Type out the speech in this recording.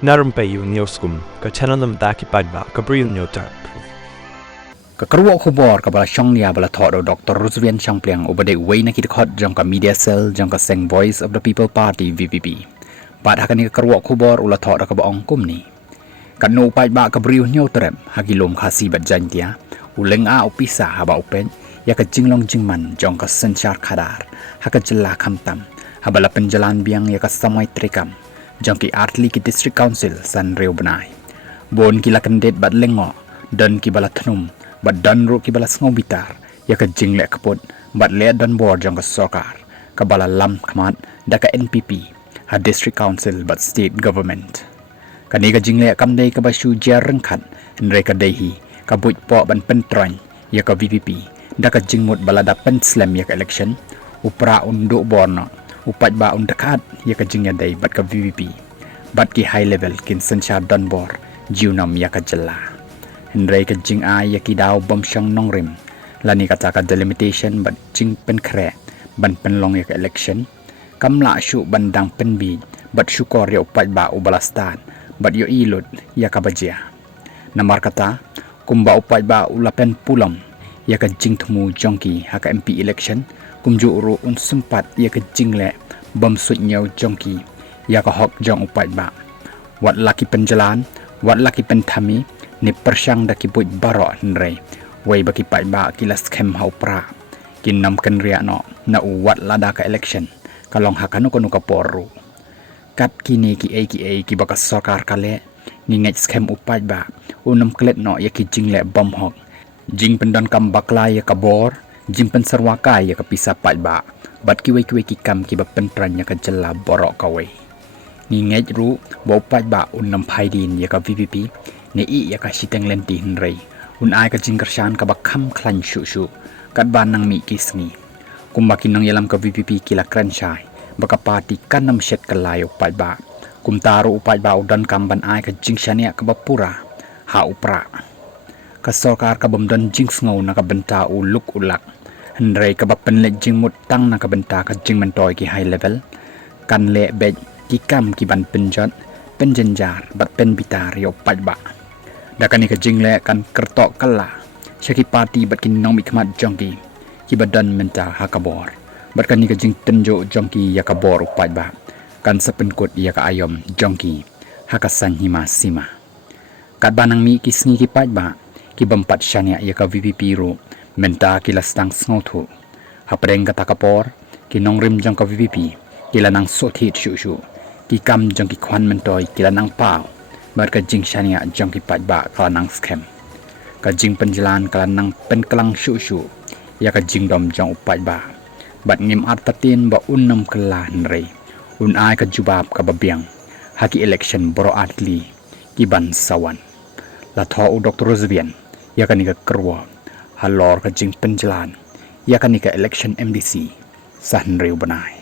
narum pe yu nioskum ka chananam daki padba ka bril nyotar Kekerwa khubor kabala shongnia bala thodo Dr. Ruzvian Shangpliang ubade way na kitkot jangka media cell jangka seng Voice of the People Party VPP. Pat hakani kekerwa khubor ula thodo ka baong kumni. Kan no pai ba ka briu nyotrem hagilom khasi bat jantia uleng a opisa haba open ya ka jinglong jingman jangka senchar khadar haka jella khamtam habala penjalan biang ya ka samai trekam jangki artli ki district council san reu benai. Bon kila kandet bat lengo dan ki bala thnum bat dan ro ki bala sngobitar ya ka jingle kapot bat le dan bor jang ka sokar ka bala lam khamat da ka NPP ha district council bat state government kani ka jingle kam dei ka basu jarang khat nre ka dehi ka buit po ban pentroin ya ka VPP da ka jingmut bala da pen slam ya ka election upra unduk borno upat ba undakat ya ka jingya dei bat ka VPP bat ki high level kin sanchar dan bor jiunam ya ka jella Hendrai ka jing ay ya ki daw bom siyang nong rim lani ka taka delimitation bat jing pen kre ban pen long ya ka election kamla syu bandang pen bi bat syukor ya upat ba ubalastan bat yo ilud ya ka bajia namar kata kumba upat ba ulapen pulam ya ka jing thmu jongki ha ka MP election kumju uru un sempat ya ka jing le bom sut nyau jongki ya ka hok jong upat ba wat laki penjalan wat laki pen thami ni persyang da ki buit baro nrei wei baki pai ba kilas kem hau pra kin nam kan ria no na uwat lada ka election kalong hakanu kono ka poru kat kini ki baka sokar kale ni ngej skem upai ba unam klet no ya ki jingle bom hok jing pendan kam bakla ya ka bor jing pen sarwaka ya ka pisa pai ba bat ki wei ki kam ki ba pentran ya ka jella boro ka wei ni ngej ru bo pai ba unam phai din ya ka VPP ni i ya ka siteng lenti hinrei un ai ka jingkershan ka bakham khlan shu shu kat ban nang mi kisni kumbakin nang yalam ka VPP kila kranchai baka party kanam shet kalayo pai ba kumtaru upai ba udan kamban ai ka jingshania ka bapura ha upra ka sarkar ka bomdan jingsngau na ka benta uluk ulak hinrei ka bapen le jingmut tang na ka benta ka jingmentoy ki high level kan le be ki kam ki ban penjat penjenjar bat pen bitar yo pai ba dakani ka jingle kan kertok kala syaki parti bat kin nong mikmat jongki ki badan menta hakabor bat kani ka jing tenjo jongki yakabor upai ba kan sepenkut ya ka ayom jongki hakasan hima sima kat banang mi kisni ki pai ba ki bampat syania ya ka VPP ru menta kilastang sngotu hapreng ka takapor ki nong rim jong ka VPP kila nang sothit shu shu ki kam jongki khwan mentoy kila nang pau bar ka jing shania jong ki pai ba kala nang scam ka jing penjalan kala nang pen kelang shu shu ya ka jing dom jong upai ba bat ngim artatin ba unnam kala nrei un ai ka jubab ka babiang haki election boro atli ki ban sawan la tho u Dr. Ruzvian ya ka ni ka kerwa halor ka jing penjalan ya ka ni ka election MDC san reu banai